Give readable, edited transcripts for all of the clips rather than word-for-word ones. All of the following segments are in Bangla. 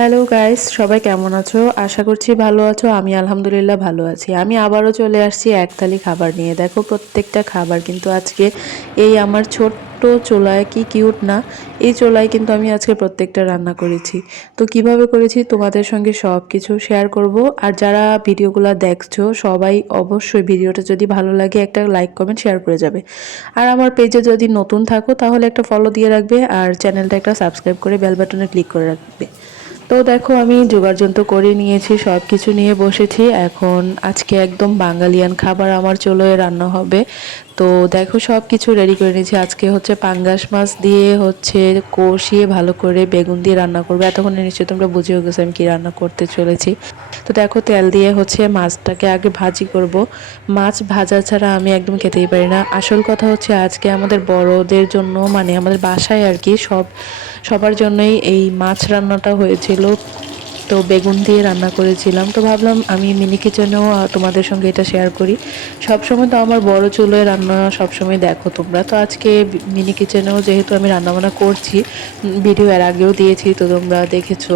হ্যালো গাইস, সবাই কেমন আছো? আশা করছি ভালো আছো। আমি আলহামদুলিল্লাহ ভালো আছি। আমি আবারও চলে আসছি এক থালি খাবার নিয়ে। দেখো প্রত্যেকটা খাবার কিন্তু আজকে এই আমার ছোট্ট চুলায়, কি কিউট না? এই চুলায় কিন্তু আমি আজকে প্রত্যেকটা রান্না করেছি। তো কিভাবে করেছি তোমাদের সঙ্গে সব কিছু শেয়ার করব। আর যারা ভিডিওগুলো দেখছো সবাই অবশ্যই ভিডিওটা যদি ভালো লাগে একটা লাইক কমেন্ট শেয়ার করে যাবে। আর আমার পেজে যদি নতুন থাকো তাহলে একটা ফলো দিয়ে রাখবে, আর চ্যানেলটা একটা সাবস্ক্রাইব করে বেল বাটনে ক্লিক করে রাখবে। তো দেখো আমি জোগাড়যন্ত্র করে নিয়েছি, সব কিছু নিয়ে বসেছি। এখন আজকে একদম বাঙালিয়ান খাবার আমার চুলোয় রান্না হবে। তো দেখো সব কিছু রেডি করে নিয়েছি। আজকে হচ্ছে পাঙ্গাস মাছ দিয়ে হচ্ছে কষিয়ে ভালো করে বেগুন দিয়ে রান্না করবে। এতক্ষণে নিশ্চয়ই তোমরা বুঝেও গেছো আমি কি রান্না করতে চলেছি। তো দেখো তেল দিয়ে হচ্ছে মাছটাকে আগে ভাজি করব। মাছ ভাজা ছাড়া আমি একদম খেতেই পারি না। আসল কথা হচ্ছে আজকে আমাদের বড়দের জন্য, মানে আমাদের বাসায় আর কি, সবার জন্যই এই মাছ রান্নাটা হয়েছিল। তো বেগুন দিয়ে রান্না করেছিলাম। তো ভাবলাম আমি মিনি কিচেনেও তোমাদের সঙ্গে এটা শেয়ার করি। সবসময় তো আমার বড় চুলোয় রান্না সবসময় দেখো তোমরা, তো আজকে মিনি কিচেনেও যেহেতু আমি রান্নাবান্না করছি, ভিডিও এর আগেও দিয়েছি তো তোমরা দেখেছো,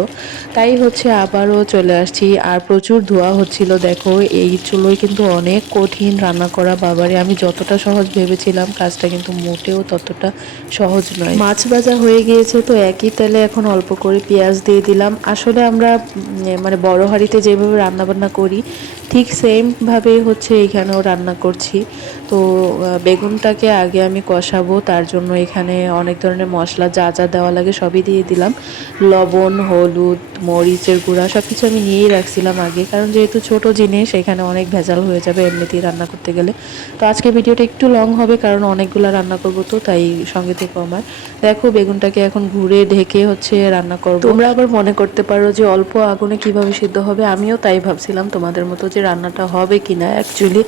তাই হচ্ছে আবারও চলে আসছি। আর প্রচুর ধোয়া হচ্ছিল। দেখো এই চুলোয় কিন্তু অনেক কঠিন রান্না করা, বাবারে আমি যতটা সহজ ভেবেছিলাম কাজটা কিন্তু মোটেও ততটা সহজ নয়। মাছ ভাজা হয়ে গিয়েছে, তো একই তেলে এখন অল্প করে পেঁয়াজ দিয়ে দিলাম। আসলে আমরা মানে বড় হাঁড়িতে যেভাবে রান্না বান্না করি ঠিক সেম ভাবে হচ্ছে এখানেও রান্না করছি। তো বেগুনটাকে আগে আমি কষাবো, তার জন্য এখানে অনেক ধরনের মশলা যা যা দেওয়া লাগে সবই দিয়ে দিলাম। লবণ, হলুদ, মরিচের গুঁড়া সবকিছু আমি নিয়েই রাখছিলাম আগে, কারণ যেহেতু ছোট জিনিস এখানে অনেক ভেজাল হয়ে যাবে এমনিতেই রান্না করতে গেলে। তো আজকে ভিডিওটা একটু লং হবে কারণ অনেকগুলো রান্না করব, তো তাই সঙ্গে থেকে আমার। দেখো বেগুনটাকে এখন ঘুরে ঢেকে হচ্ছে রান্না করব। তোমরা আবার মনে করতে পারো যে অল্প আগুনে কিভাবে সিদ্ধ হবে, আমিও তাই ভাবছিলাম তোমাদের মতো যে রান্নাটা হবে কিনা। অ্যাকচুয়ালি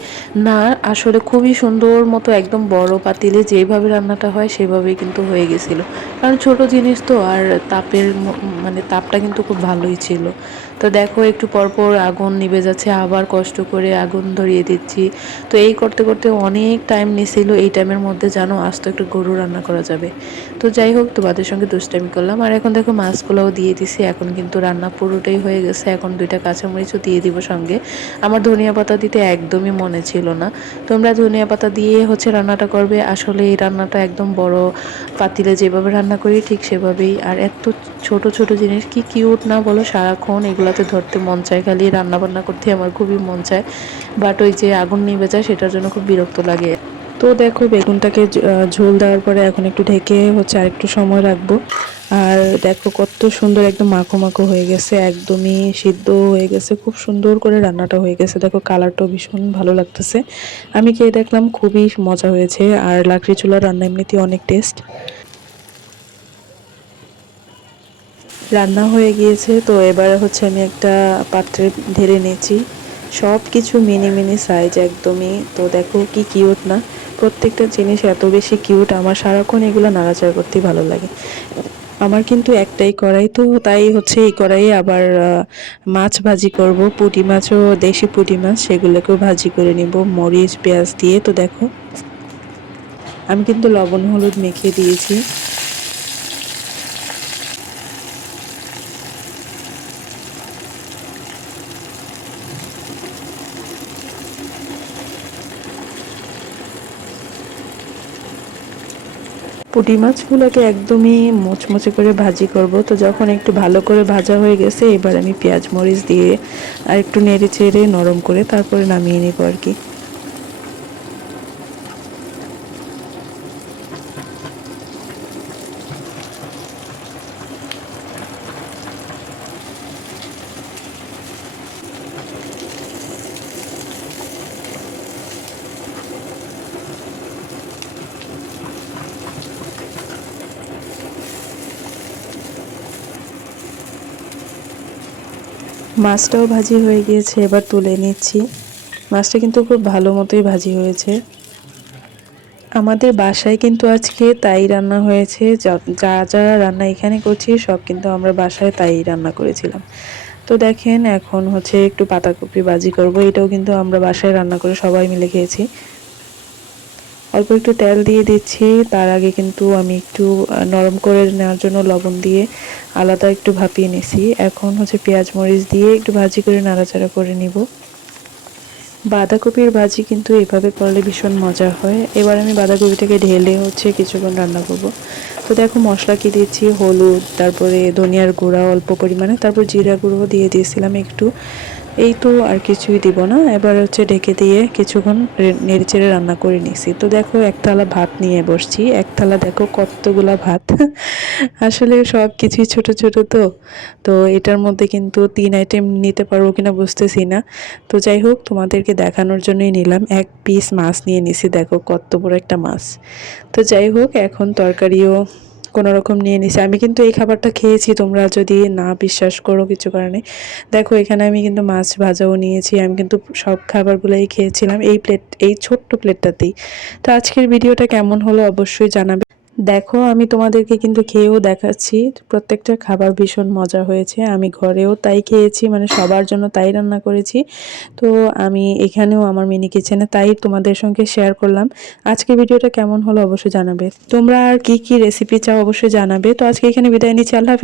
না, আসলে খুবই সুন্দর মতো একদম বড় পাতিলে যেভাবে রান্নাটা হয় সেভাবেই কিন্তু হয়ে গেছিল। কারণ ছোট জিনিস তো, আর তাপের মানে তাপটা কিন্তু খুব ভালোই ছিল। তো দেখো একটু পরপর আগুন নিভে যাচ্ছে, আবার কষ্ট করে আগুন ধরিয়ে দিচ্ছি। তো এই করতে করতে অনেক টাইম নিছিল। এই টাইমের মধ্যে জানো আস্ত একটু গরু রান্না করা যাবে। তো যাই হোক তোমাদের সঙ্গে দুষ্টামি করলাম। আর এখন দেখো মাছগুলোও দিয়ে দিছি। এখন কিন্তু রান্না পুরোটাই হয়ে গেছে। এখন 2টা কাঁচামরিচও দিয়ে দিব সঙ্গে। আমার ধনিয়া পাতা দিতে একদমই মনে ছিল না। তোমরা ধনিয়া পাতা দিয়ে হচ্ছে রান্নাটা করবে। আসলে এই রান্নাটা একদম বড় পাতিলে যেভাবে রান্না করি ঠিক সেভাবেই। আর এত ছোট ছোট জিনিস কি কিউট না বলো? সারাক্ষণ এগুলাতে ধরতে মন চায়, খালি রান্না বান্না করতে আমার খুবই মন চায়। বাট ওই যে আগুন নিভে যায় সেটার জন্য খুব বিরক্ত লাগে। তো দেখো বেগুনটাকে ঝোল দেওয়ার পরে এখন একটু ঢেকে হচ্ছে আর একটু সময় রাখবো। আর দেখো কত সুন্দর একদম মাখো মাখো হয়ে গেছে, একদমই সিদ্ধ হয়ে গেছে, খুব সুন্দর করে রান্নাটা হয়ে গেছে। দেখো কালারটাও ভীষণ ভালো লাগতেছে। আমি খেয়ে দেখলাম খুবই মজা হয়েছে। আর লাকড়ি চুলার রান্না এমনিতেই অনেক টেস্ট। রান্না হয়ে গিয়েছে, তো এবারে হচ্ছে আমি একটা পাত্রে ঢেলে নিয়েছি। সব কিছু মিনি মিনি সাইজ একদমই। তো দেখো কি কিউট না? প্রত্যেকটা জিনিস এত বেশি কিউট, আমার সারাক্ষণ এগুলো নাড়াচাড়া করতেই ভালো লাগে। আমার কিন্তু একটাই কড়াই, তো তাই হচ্ছে এই কড়াইয়ে আবার মাছ ভাজি করব। পুঁটি মাছও, দেশি পুঁটি মাছ, সেগুলোকেও ভাজি করে নিব মরিচ পেঁয়াজ দিয়ে। তো দেখো আমি কিন্তু লবণ হলুদ মেখে দিয়েছি। পুঁটি মাছগুলোকে একদমই মুচমুচে করে ভাজি করব। তো যখন একটু ভালো করে ভাজা হয়ে গেছে এবার আমি পেঁয়াজ মরিচ দিয়ে আর একটু নেড়ে চেড়ে নরম করে তারপরে নামিয়ে নিব আর কি। মাছটাও ভাজি হয়ে গিয়েছে, এবার তুলে নিচ্ছি। মাছটা কিন্তু খুব ভালো মতোই ভাজি হয়েছে। আমাদের বাসায় কিন্তু আজকে তাই রান্না হয়েছে। যা যা যা রান্না এখানে করছি সব কিন্তু আমরা বাসায় তাই রান্না করেছিলাম। তো দেখেন এখন হচ্ছে একটু পাতাকপি ভাজি করব। এটাও কিন্তু আমরা বাসায় রান্না করে সবাই মিলে খেয়েছি। অল্প একটু তেল দিয়ে দিচ্ছি। তার আগে কিন্তু আমি একটু নরম করে নেওয়ার জন্য লবণ দিয়ে আলাদা একটু ভাপিয়ে নিছি। এখন হচ্ছে পেঁয়াজ মরিচ দিয়ে একটু ভাজি করে নাড়াচাড়া করে নিব। বাঁধাকপির ভাজি কিন্তু এভাবে করলে ভীষণ মজা হয়। এবার আমি বাঁধাকপিটাকে ঢেলে হচ্ছে কিছুক্ষণ রান্না করব। তো দেখো মশলা কি দিচ্ছি, হলুদ, তারপরে ধনিয়ার গুঁড়া অল্প পরিমাণে, তারপর জিরা গুঁড়ো দিয়ে দিয়েছিলাম একটু। এই তো আর কিছুই দিব না। এবার হচ্ছে ঢেকে দিয়ে কিছুক্ষণ নেড়েচেড়ে রান্না করে নিছি। তো দেখো এক থালা ভাত নিয়ে বসছি। এক থালা দেখো কতগুলা ভাত। আসলে সব কিছুই ছোট ছোট তো। তো এটার মধ্যে কিন্তু 3 আইটেম নিতে পারবো কিনা বুঝতেছি না। তো যাই হোক তোমাদেরকে দেখানোর জন্যই নিলাম। এক পিস মাছ নিয়ে নিছি, দেখো কত বড় একটা মাছ। তো যাই হোক এখন তরকারিও কোনো রকম নিয়ে নিছি। আমি কিন্তু এই খাবারটা খেয়েছি, তোমরা যদি না বিশ্বাস করো কিছু কারণে। দেখো এখানে আমি কিন্তু মাছ ভাজাও নিয়েছি। আমি কিন্তু সব খাবারগুলোই খেয়েছিলাম এই ছোট্ট প্লেটটাতেই। তো আজকের ভিডিওটা কেমন হলো অবশ্যই জানাবে। দেখো আমি তোমাদেরকে কিন্তু খেয়েও দেখাচ্ছি। প্রত্যেকটা খাবার ভীষণ মজা হয়েছে। আমি ঘরেও তাই খেয়েছি, মানে সবার জন্য তাই রান্না করেছি। তো আমি এখানেও আমার মিনি কিচেনে তাই তোমাদের সঙ্গে শেয়ার করলাম। আজকে ভিডিওটা কেমন হলো অবশ্যই জানাবে। তোমরা আর কি কি রেসিপি চাও অবশ্যই জানাবে। তো আজকে এখানে বিদায় নিচ্ছি। আল্লাহ হাফেজ।